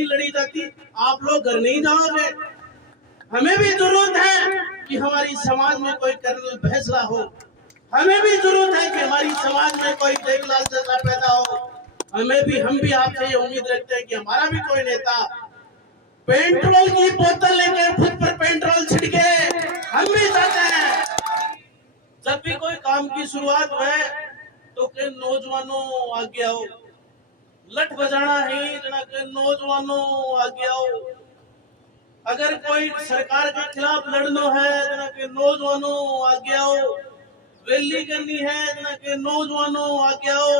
नहीं लड़ी जाती, आप लोग घर नहीं जाओगे। हमें भी जरूरत है कि हमारी समाज में कोई कर्नल फैसला हो। हमें भी जरूरत है कि हमारी समाज में कोई देवीलाल जैसा पैदा हो। हम भी आपसे ये उम्मीद रखते हैं कि हमारा भी कोई नेता पेट्रोल की बोतल लेकर खुद पर पेट्रोल छिड़के। हम भी चाहते हैं जब भी कोई काम की शुरुआत है तो के नौजवानों आगे आओ, लठ बजाना है जना के नौजवानों आगे आओ। अगर कोई सरकार के खिलाफ लड़ना है जना के नौजवानों आगे आओ। रैली करनी है जना के नौजवानों आगे आओ।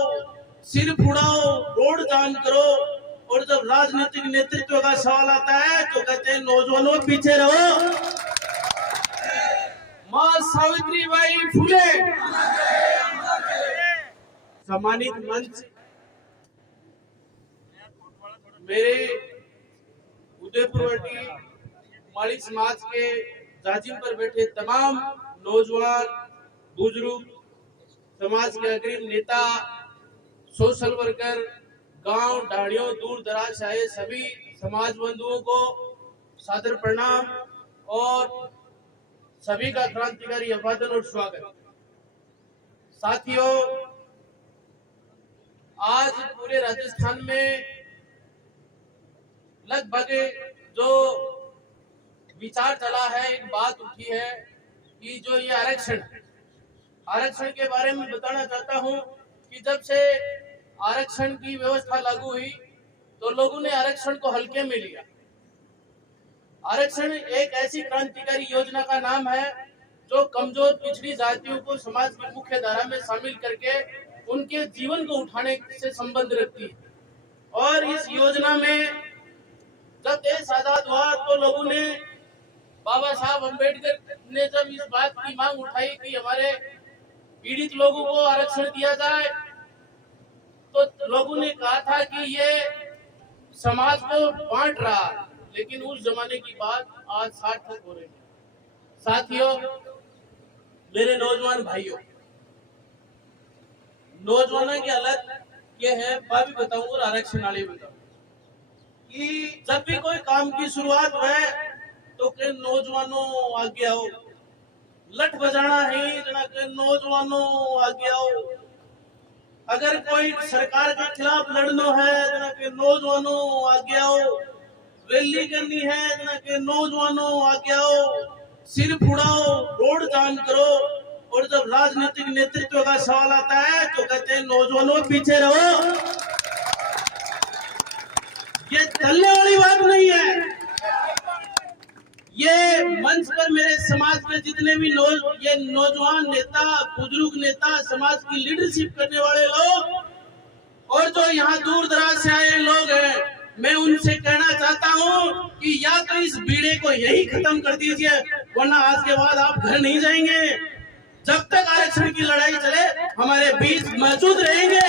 सिर फुड़ाओ, रोड जाम करो। और जब राजनीतिक नेतृत्व का सवाल आता है तो कहते हैं नौजवानों पीछे रहो। मां सावित्रीबाई फुले। सम्मानित मंच, मेरे उदयपुरवाटी माड़ी समाज के जाजिम पर बैठे तमाम नौजवान, बुजुर्ग, समाज के अग्रणी नेता, सोशल वर्कर, गांव ढाड़ियों दूर दराज से आए सभी समाज बंधुओं को सादर प्रणाम और सभी का क्रांतिकारी अभिवादन और स्वागत। साथियों, आज पूरे राजस्थान में लगभग जो विचार चला है, एक बात उठी है कि जो ये आरक्षण के बारे में बताना चाहता हूं कि जब से आरक्षण की व्यवस्था लागू हुई तो लोगों ने आरक्षण को हल्के में लिया। आरक्षण एक ऐसी क्रांतिकारी योजना का नाम है जो कमजोर पिछड़ी जातियों को समाज की मुख्य धारा में शामिल करके उनके जीवन को उठाने से संबंध रखती है। और इस योजना में जब देश आजाद हुआ तो लोगों ने, बाबा साहब अम्बेडकर ने जब इस बात की मांग उठाई कि हमारे पीड़ित लोगों को आरक्षण दिया जाए, तो लोगों ने कहा था कि ये समाज को बांट रहा। लेकिन उस जमाने की बात आज सार्थक हो रही है। साथियों, मेरे नौजवान भाइयों, नौजवानों की हालत ये है, मैं भी बताऊं और आरक्षण वाले बताऊं कि जब भी कोई काम की शुरुआत है तो के नौजवानों आगे आओ, लठ बजाना है जना के नौजवानों आगे आओ। अगर कोई सरकार के खिलाफ लड़ना है जना के नौजवानों आगे आओ। रैली करनी है जना के नौजवानों आगे आओ। सिर फुड़ाओ, रोड जाम करो। और जब राजनीतिक नेतृत्व का सवाल आता है तो कहते हैं नौजवानों पीछे रहो। ये चलने वाली बात नहीं है। ये मंच पर मेरे समाज के जितने भी ये नौजवान नेता, बुजुर्ग नेता, समाज की लीडरशिप करने वाले लोग और जो यहाँ दूर दराज से आए लोग हैं, मैं उनसे कहना चाहता हूँ कि या तो इस बीड़े को यही खत्म कर दीजिए, वरना आज के बाद आप घर नहीं जाएंगे। जब तक आरक्षण की लड़ाई चले हमारे बीच मौजूद रहेंगे।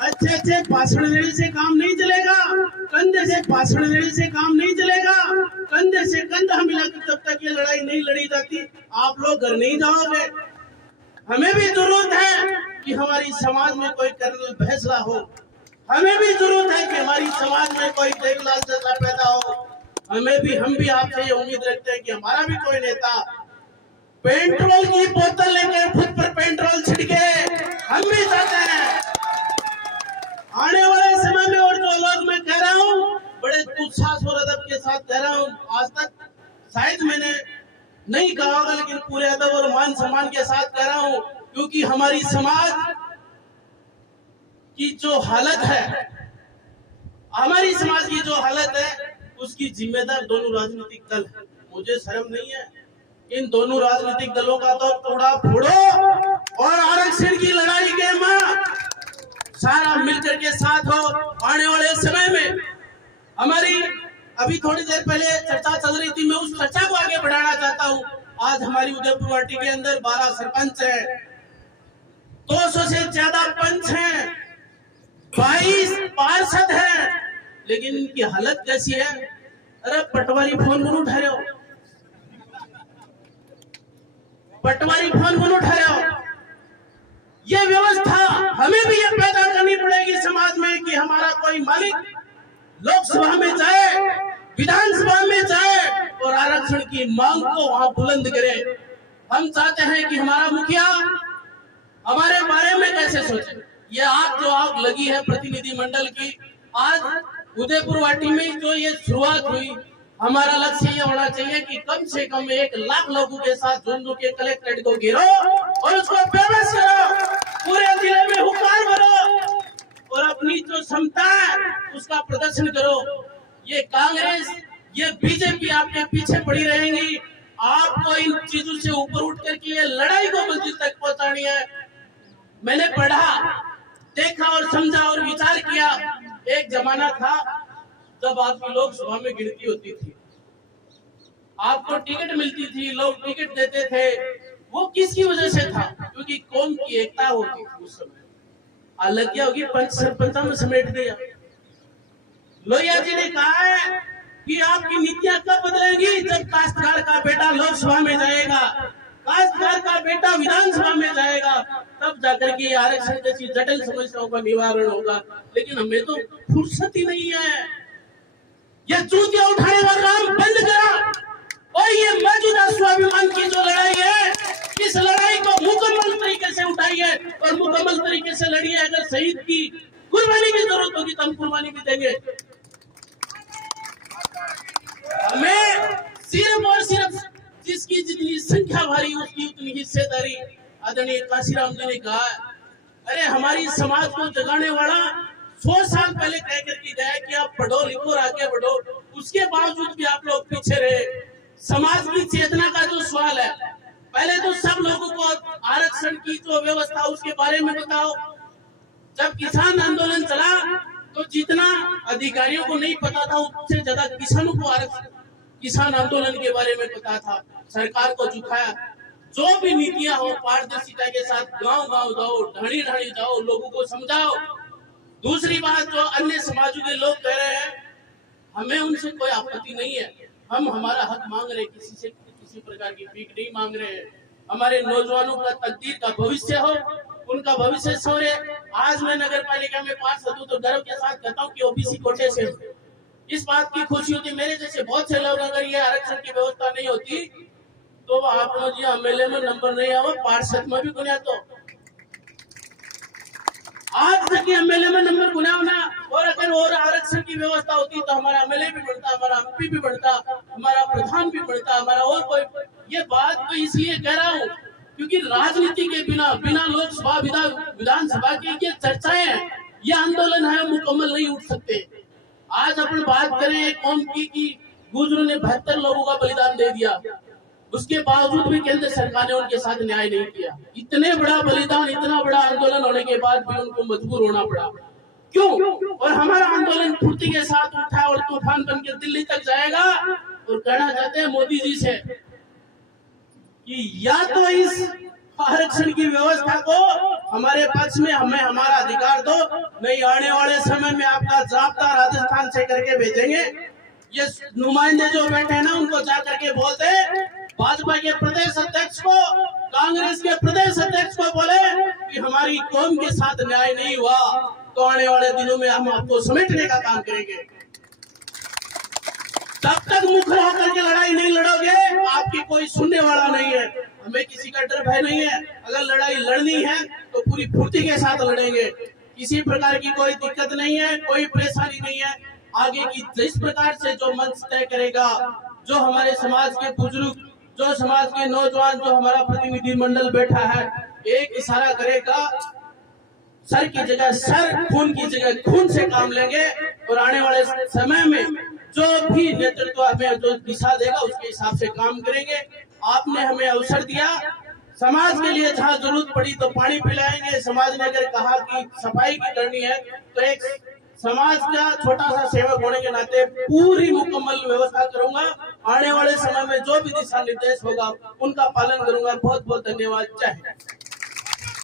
अच्छे भाषण देने से काम नहीं चलेगा, कंधे से भाषण देने से काम नहीं चलेगा। कंधे से कंधा मिलाकर जब तक ये लड़ाई नहीं लड़ी जाती, आप लोग घर नहीं जाओगे। हमें भी जरूरत है कि हमारी समाज में कोई कर्नल फैसला हो। हमें भी जरूरत है कि हमारी समाज में कोई देवीलाल जैसा पैदा हो। हम भी आपसे ये उम्मीद रखते हैं कि हमारा भी कोई नेता पेट्रोल की बोतल लेकर खुद पर पेट्रोल छिड़के। हम भी चाहते हैं आने वाले समय में, और जो लोग मैं कह रहा हूँ बड़े उत्साह और अदब के साथ कह रहा हूँ, आज तक शायद मैंने नहीं कहा होगा, लेकिन पूरे अदब और मान सम्मान के साथ कह रहा हूँ, क्योंकि हमारी समाज की जो हालत है, हमारी समाज की जो हालत है, उसकी जिम्मेदार दोनों राजनीतिक दल है। मुझे शर्म नहीं है, इन दोनों राजनीतिक दलों का तो तोड़ा फोड़ो और आरक्षण की लड़ाई के मां सारा मिलकर के साथ हो। आने वाले समय में हमारी, अभी थोड़ी देर पहले चर्चा चल रही थी, मैं उस चर्चा को आगे बढ़ाना चाहता हूँ। आज हमारी उदयपुरवाटी के अंदर 12 सरपंच हैं, 200 से ज्यादा पंच हैं, 22 पार्षद हैं, लेकिन इनकी हालत कैसी है? अरे पटवारी फोन क्यों उठा रहे हो? पटवारी फोन क्यों उठा रहे हो? ये व्यवस्था हमें भी ये पैदा करनी पड़ेगी समाज में कि हमारा कोई मालिक लोकसभा में जाए, विधानसभा में जाए और आरक्षण की मांग को वहां बुलंद करे। हम चाहते हैं कि हमारा मुखिया हमारे बारे में कैसे सोचे। ये आग जो आग लगी है प्रतिनिधि मंडल की, आज उदयपुर वाटी में जो ये शुरुआत हुई, हमारा लक्ष्य ये होना चाहिए कि कम से कम 1 लाख लोगों के साथ झुंझुनू के कलेक्ट्रेट को घेरो और उसको बेबस करो, पूरे जिले में हुक्कार भरो और अपनी जो क्षमता है उसका प्रदर्शन करो। ये कांग्रेस, ये बीजेपी आपके पीछे पड़ी रहेंगी। आपको इन चीजों से ऊपर उठ करके ये लड़ाई को मंजिल तक पहुंचानी है। मैंने पढ़ा, देखा और समझा और विचार किया। एक जमाना था जब आपकी लोकसभा में गिनती होती थी, आपको टिकट मिलती थी, लोग टिकट देते थे। वो किसकी वजह से था? क्योंकि कौम की एकता होती थी उस समय। अलग क्या होगी, पंच सरपंच में समेट दिया। लोहिया जी ने कहा है कि आपकी नीतियां कब बदलेंगी? जब काश्तकार का बेटा लोकसभा में जाएगा, काश्तकार का बेटा विधानसभा में जाएगा, तब जाकर के आरक्षण जैसी जटिल समस्याओं का निवारण होगा। लेकिन हमें तो फुर्सत ही नहीं है। ये चूतिया उठाने वाला काम बंद करा और ये मौजूदा स्वाभिमान की जो लड़ाई है, इस लड़ाई को मुकम्मल तरीके से उठाइए और मुकम्मल तरीके से लड़िए। अगर शहीद की कुर्बानी की जरूरत होगी तो हम कुर्बानी भी देंगे। हमें सिर्फ और सिर्फ जिसकी जितनी संख्या भारी उसकी उतनी हिस्सेदारी। आदरणीय काशीराम जी ने कहा, अरे हमारी समाज को जगाने वाला 100 साल पहले कह करके गया कि आप पढ़ो लिखो और आगे बढ़ो, उसके बावजूद भी आप लोग पीछे रहे। समाज की चेतना का जो सवाल है, पहले तो सब लोगों को आरक्षण की जो व्यवस्था उसके बारे में बताओ। जब किसान आंदोलन चला तो जितना अधिकारियों को नहीं पता था उससे ज्यादा किसानों को आरक्षण किसान आंदोलन के बारे में पता था। सरकार को झुकाया। जो भी नीतियां हो पारदर्शिता के साथ गांव गांव जाओ, ढाणी ढाणी जाओ, लोगों को समझाओ। दूसरी बात, जो अन्य समाजों के लोग कह रहे हैं, हमें उनसे कोई आपत्ति नहीं है। हम हमारा हक मांग रहे, किसी से किसी प्रकार की भीख नहीं मांग रहे हैं। हमारे नौजवानों का तकदीर का भविष्य हो, उनका भविष्य सौरे। आज मैं नगर पालिका में पार्षद हूं तो गर्व के साथ कहता हूं कि ओबीसी कोटे से इस बात की खुशी होती। मेरे जैसे बहुत से लोग, अगर ये आरक्षण की व्यवस्था नहीं होती तो आप लोग जी एमएलए में नंबर नहीं आवा, पार्षद में भी गुना। तो आज तक एमएलए में नंबर गुना होना, और अगर और आरक्षण की व्यवस्था होती तो हमारा एमएलए भी बढ़ता, हमारा एमपी भी बढ़ता, हमारा प्रधान भी बढ़ता, हमारा और कोई। ये बात तो इसलिए कह रहा हूँ क्योंकि राजनीति के बिना लोकसभा विधानसभा की ये चर्चाएं हैं, ये आंदोलन है, मुकम्मल नहीं उठ सकते। आज अपन बात करें एक कौम की गुजरों ने 72 लोगों का बलिदान दे दिया, उसके बावजूद भी केंद्र सरकार ने उनके साथ न्याय नहीं किया। इतने बड़ा बलिदान, इतना बड़ा आंदोलन होने के बाद भी उनको मजबूर होना पड़ा। क्यों? और हमारा आंदोलन फुर्ती के साथ उठा और तूफान बनकर दिल्ली तक जाएगा। और कहना चाहते हैं मोदी जी से कि या तो इस आरक्षण की व्यवस्था को हमारे पक्ष में हमें हमारा अधिकार दो, नहीं आने वाले समय में आपका जाब्ता राजस्थान से करके भेजेंगे। ये नुमाइंदे जो बैठे हैं ना, उनको जा करके बोलते हैं, भाजपा के प्रदेश अध्यक्ष को, कांग्रेस के प्रदेश अध्यक्ष को बोले कि हमारी कौम के साथ न्याय नहीं हुआ तो आने वाले दिनों में हम आपको समेटने का काम करेंगे। तब तक मुखर होकर के लड़ाई नहीं लड़ोगे, आपकी कोई सुनने वाला नहीं है। हमें किसी का डर भय नहीं है। अगर लड़ाई लड़नी है तो पूरी फुर्ती के साथ लड़ेंगे। किसी प्रकार की कोई दिक्कत नहीं है, कोई परेशानी नहीं है। आगे की जिस प्रकार से जो मंच तय करेगा, जो हमारे समाज के बुजुर्ग, जो समाज के नौजवान, जो हमारा प्रतिनिधि मंडल बैठा है, एक इशारा करेगा, सर की जगह सर, खून की जगह खून से काम लेंगे। और आने वाले समय में जो भी नेतृत्व हमें जो दिशा देगा उसके हिसाब से काम करेंगे। आपने हमें अवसर दिया, समाज के लिए जहाँ जरूरत पड़ी तो पानी पिलाएंगे। समाज ने अगर कहा कि सफाई की करनी है तो एक समाज का छोटा सा सेवक होने के नाते पूरी मुकम्मल व्यवस्था करूंगा। आने वाले समय में जो भी दिशा निर्देश होगा उनका पालन करूंगा। बहुत बहुत धन्यवाद। जय हिंद।